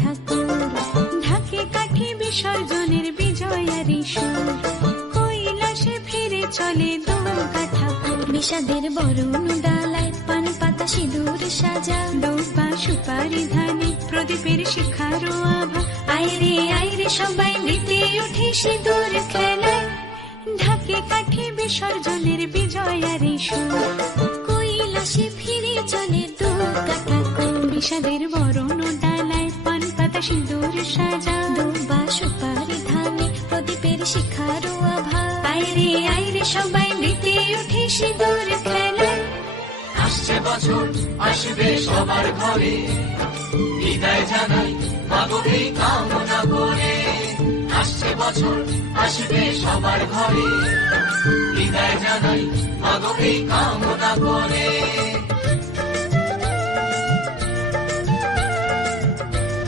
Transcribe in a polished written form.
ঠাকুর, ঢাকে কাঠি বিসর্জনের বিজয়ারি সুর, কৈলাসে ফিরে চলে দুর্গা ঠাকুর। বিষাদের বরণ ডালায় পান পাতা সিঁদুর সাজা, দৌপা সুপারি ধানে প্রদীপের শিখারো আভা। আইরে সবাই মেতে উঠে সিঁদুর খেলায়, ঢাকে কাঠি বিসর্জনের বিজয়ারি সুর, কৈলাসে ফিরে চলে দুর্গা ঠাকুর। বিষাদের বরণ ডালায় পান পাতা সিঁদুর সাজা, দৌপা সুপারি ধানে প্রদীপের শিখারো আভা। আইরে সবাই মেতে উঠে সিঁদুর খেলায়। আসছে বছর আসবে সবার ঘরে, বিদায় জানাই মাগোকে কামনা করে। আসছে বছর আসবে সবার ঘরে, বিদায় জানাই মাগোকে কামনা করে।